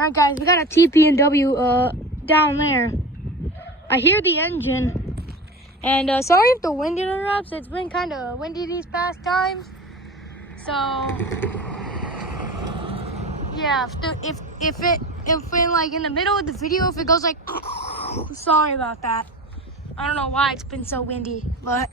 Alright guys, we got a TP&W down there. I hear the engine. And sorry if the wind interrupts. It's been kind of windy these past times. So yeah, if like in the middle of the video, if it goes like sorry about that. I don't know why it's been so windy, but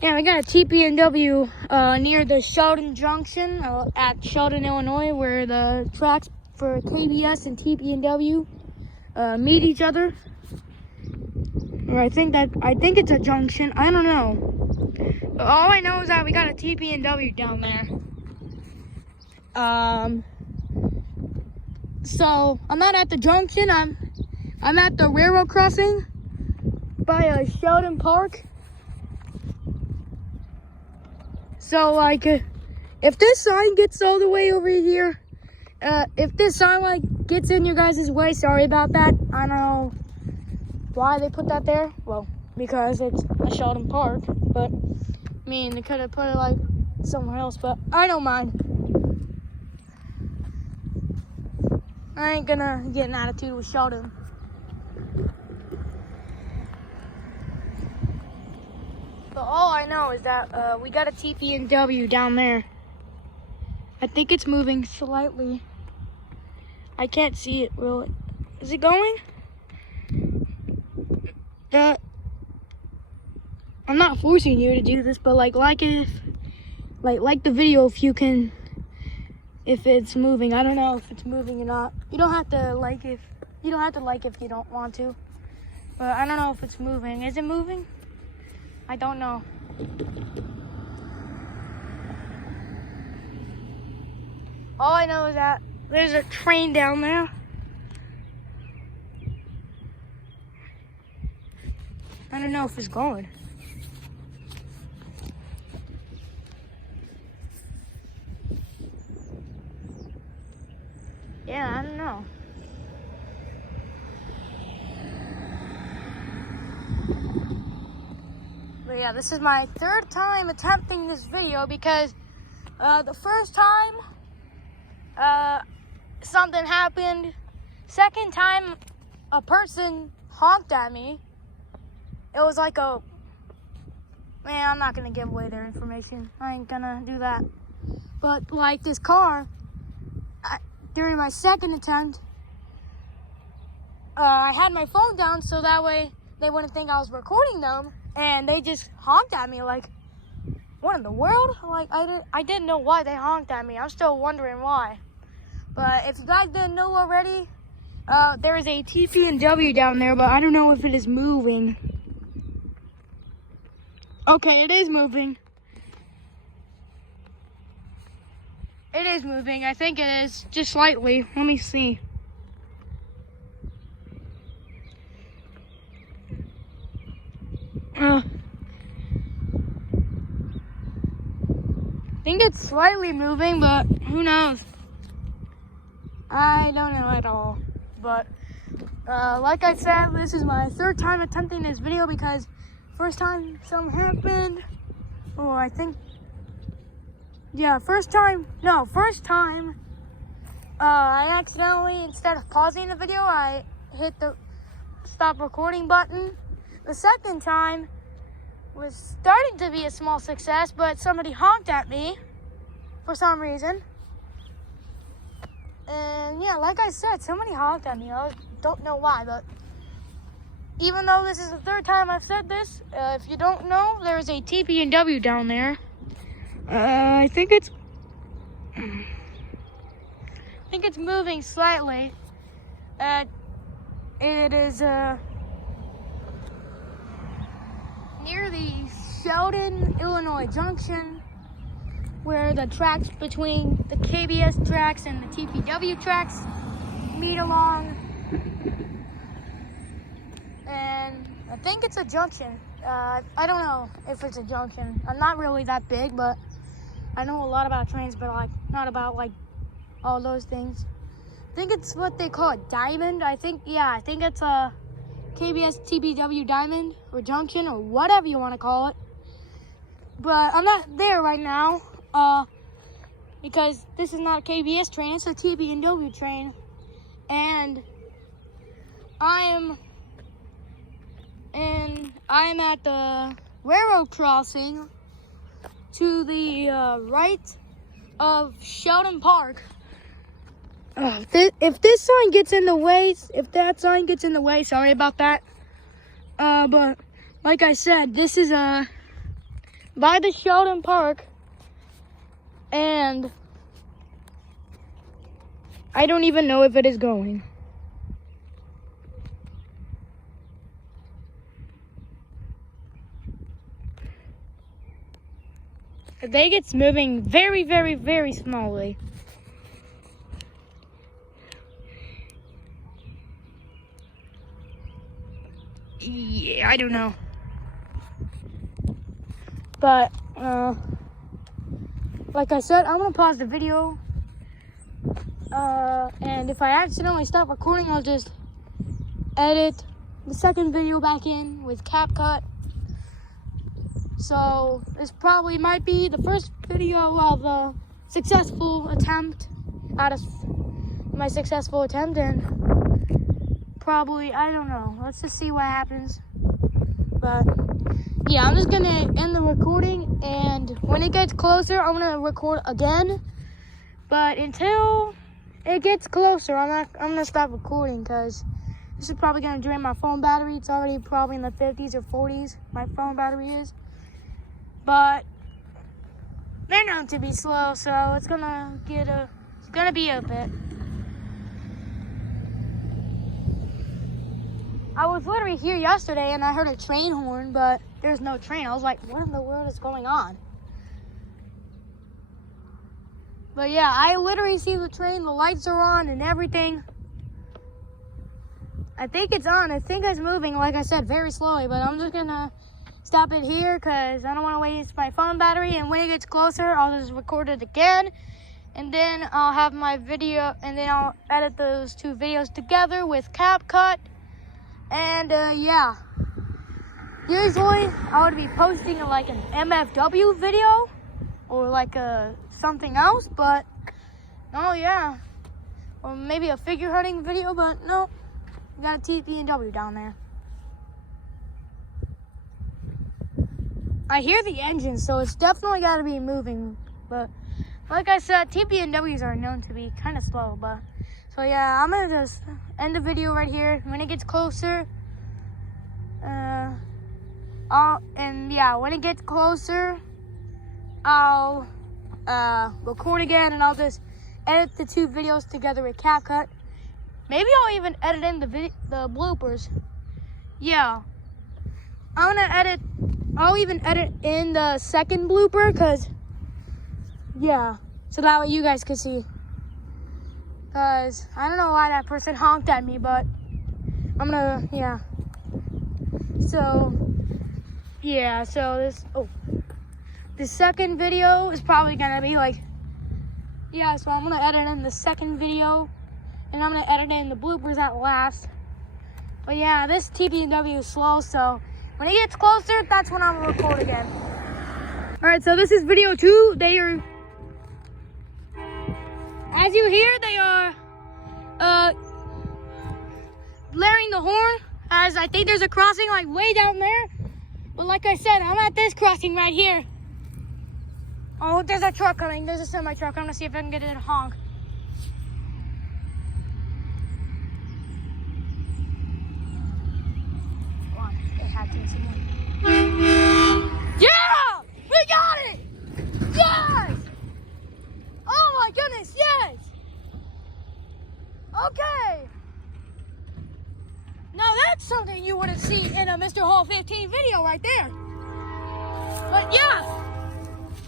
yeah, we got a TP&W near the Sheldon Junction at Sheldon, Illinois, where the tracks for KBS and TP&W meet each other. Or I think it's a junction. I don't know. But all I know is that we got a TP&W down there. So I'm not at the junction. I'm at the railroad crossing by Sheldon Park. So like, if this sign gets all the way over here, if this sign like gets in your guys' way, sorry about that. I don't know why they put that there. Well, because it's a Sheldon Park, but I mean, they could have put it like somewhere else, but I don't mind. I ain't gonna get an attitude with Sheldon. But all I know is that we got a TP&W down there. I think it's moving slightly. I can't see it really. Is it going? I'm not forcing you to do this, but like the video if you can, if it's moving. I don't know if it's moving or not. You don't have to like if you don't want to. But I don't know if it's moving. Is it moving? I don't know. All I know is that there's a train down there. I don't know if it's going. Yeah, I don't know. But yeah, this is my third time attempting this video because the first time something happened. Second time a person honked at me. It was like man, I'm not gonna give away their information. I ain't gonna do that. But like this car, during my second attempt, I had my phone down so that way they wouldn't think I was recording them, and they just honked at me like, what in the world? Like I didn't know why they honked at me. I'm still wondering why. But if you guys didn't know already, there is a TP&W down there, but I don't know if it is moving. Okay, it is moving. It is moving. I think it is, just slightly. Let me see. I think it's slightly moving, but who knows? I don't know at all. But like I said, this is my third time attempting this video because first time something happened. Oh, I think, yeah, first time I accidentally, instead of pausing the video, I hit the stop recording button. The second time was starting to be a small success, but somebody honked at me for some reason. And yeah, like I said, somebody honked at me. I don't know why, but even though this is the third time I've said this, if you don't know, there's a TP&W down there. I think it's moving slightly. It is near the Sheldon, Illinois junction, where the tracks between the KBS tracks and the TP&W tracks meet along. And I think it's a junction. I don't know if it's a junction. I'm not really that big, but I know a lot about trains, but like not about like all those things. I think it's what they call a diamond. I think it's a KBS TP&W diamond or junction or whatever you want to call it. But I'm not there right now. because this is not a KBS train, it's a TB&W train. And I am at the railroad crossing to the right of Sheldon Park. If this sign gets in the way, if that sign gets in the way, sorry about that. But like I said, this is by the Sheldon Park, and I don't even know if it is going. I think it's moving very, very, very slowly. Yeah, I don't know. But, like I said, I'm gonna pause the video. And if I accidentally stop recording, I'll just edit the second video back in with CapCut. So this probably might be the first video of a successful attempt out of my successful attempt, and probably, I don't know. Let's just see what happens. But yeah, I'm just gonna end the recording, and when it gets closer, I'm gonna record again. But until it gets closer, I'm gonna stop recording, because this is probably gonna drain my phone battery. It's already probably in the 50s or 40s. My phone battery is. But they're known to be slow, so it's gonna be a bit. I was literally here yesterday and I heard a train horn, but there's no train. I was like, what in the world is going on? But yeah, I literally see the train, the lights are on and everything. I think it's on. I think it's moving, like I said, very slowly, but I'm just gonna stop it here because I don't want to waste my phone battery, and when it gets closer, I'll just record it again, and then I'll have my video, and then I'll edit those two videos together with CapCut, and yeah. Usually, I would be posting like an MFW video, or like something else, but, oh yeah, or maybe a figure hunting video, but no, we got a TB&W down there. I hear the engine, so it's definitely got to be moving. But like I said, TB&Ws are known to be kind of slow. But so yeah, I'm gonna just end the video right here. When it gets closer, when it gets closer, I'll record again, and I'll just edit the two videos together with CapCut. Maybe I'll even edit in the bloopers. Yeah, I'm gonna edit. I'll even edit in the second blooper, because, yeah, so that way you guys can see. Because I don't know why that person honked at me, but I'm gonna, yeah. So, yeah, so the second video is probably gonna be like, yeah, so I'm gonna edit in the second video, and I'm gonna edit in the bloopers at last. But yeah, this TB&W is slow, so when it gets closer, that's when I'm gonna record again. All right, so this is video 2. They are, as you hear, they are blaring the horn, as I think there's a crossing like way down there. But like I said, I'm at this crossing right here. Oh, there's a truck coming. There's a semi truck. I'm gonna see if I can get it to honk. Yeah! We got it! Yes! Oh my goodness, yes! Okay. Now that's something you wouldn't see in a Mr. Hall 15 video right there. But yeah,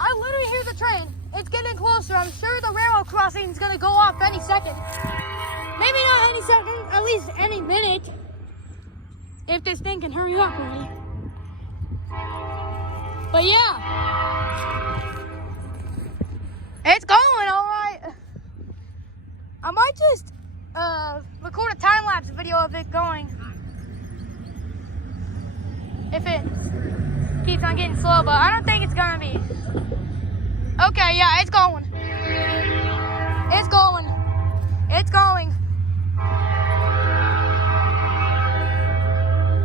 I literally hear the train. It's getting closer. I'm sure the railroad crossing is gonna go off any second. Maybe not any second, at least any minute. If this thing can hurry up already. But yeah, it's going all right. I might just record a time-lapse video of it going. If it keeps on getting slow, but I don't think it's gonna be. Okay, yeah, it's going. It's going. It's going.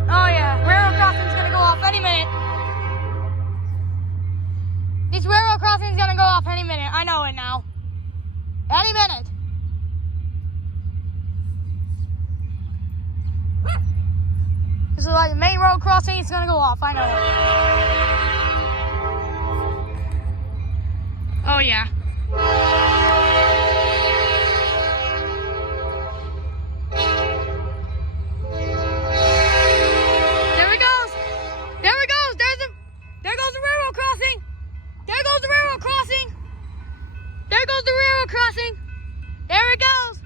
Oh yeah, railroad crossing's gonna go off any minute. This railroad crossing's gonna go off any minute. I know it now. Any minute. This is like the main road crossing. It's gonna go off. I know it. Oh yeah. There it goes. There it goes. There goes the railroad crossing. There goes the railroad crossing. There goes the railroad crossing. There it goes.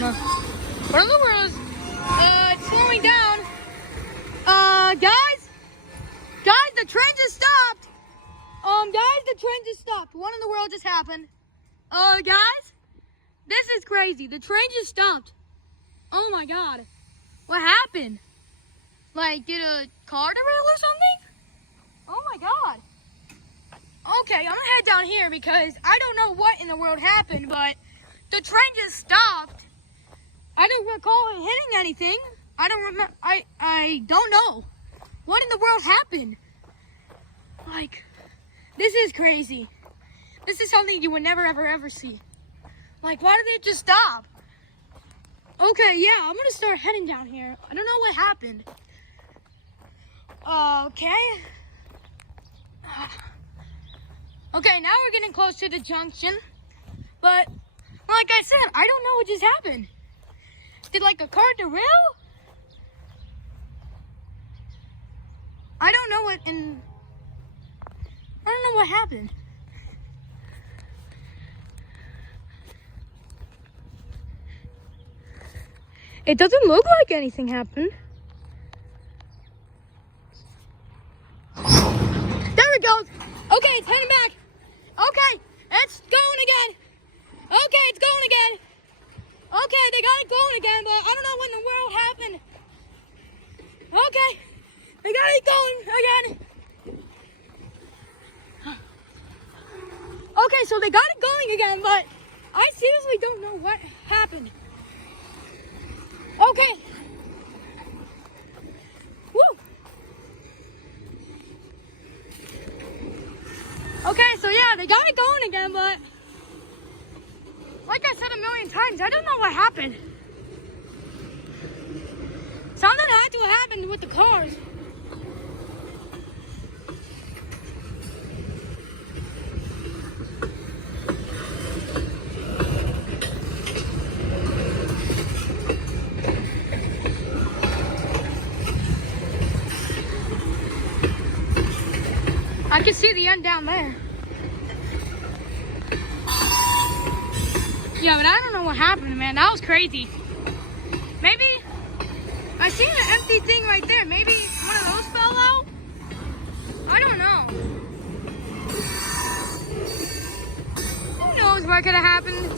What in the world is, it's slowing down. Guys, the train just stopped. Guys, the train just stopped. What in the world just happened? Guys, this is crazy. The train just stopped. Oh my God. What happened? Like, did a car derail or something? Oh my God. Okay, I'm gonna head down here because I don't know what in the world happened, but the train just stopped. I don't recall it hitting anything. I don't remember. I don't know. What in the world happened? Like, this is crazy. This is something you would never, ever see. Like, why did it just stop? Okay, yeah, I'm gonna start heading down here. I don't know what happened. Okay. Okay, now we're getting close to the junction. But, like I said, I don't know what just happened. Did, like, a car derail? I don't know what happened. It doesn't look like anything happened. There it goes. Okay, it's heading back. Okay, it's going again. Okay, it's going again. Okay, they got it going again, but I don't know what in the world happened. Okay, they got it going again. Okay, so they got it going again, but I seriously don't know what happened. Okay. Woo. Okay, so yeah, they got it going again, but like I said a million times, I don't know what happened. Something had to have happened with the cars. I can see the end down there. Yeah, but I don't know what happened, man. That was crazy. Maybe, I seen an empty thing right there. Maybe one of those fell out? I don't know. Who knows what could have happened?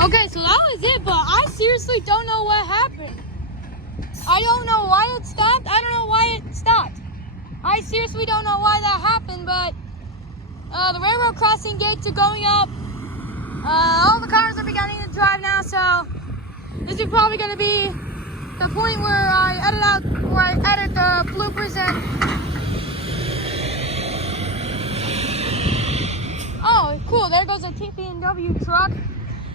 Okay, so that was it, but I seriously don't know what happened. I don't know why it stopped. I don't know why it stopped. I seriously don't know why that happened, but the railroad crossing gates are going up. All the cars are beginning to drive now, so this is probably going to be the point where I edit the bloopers and... Oh, cool, there goes a TP&W truck.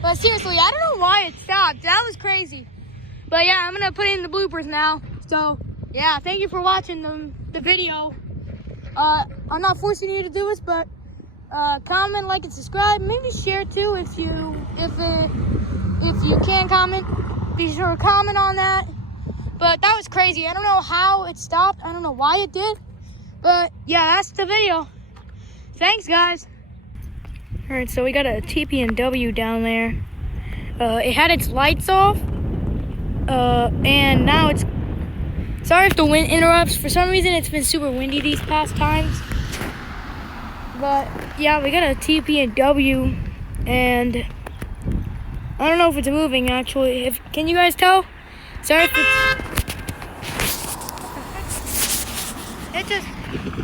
But seriously, I don't know why it stopped. That was crazy. But yeah, I'm gonna put in the bloopers now. So yeah, thank you for watching the video. I'm not forcing you to do this, but comment, like, and subscribe. Maybe share too if you can comment. Be sure to comment on that. But that was crazy. I don't know how it stopped. I don't know why it did. But yeah, that's the video. Thanks, guys. All right, so we got a TP&W down there. It had its lights off, and now it's... Sorry if the wind interrupts. For some reason, it's been super windy these past times. But yeah, we got a TP and W, and I don't know if it's moving actually. Can you guys tell? Sorry if it's just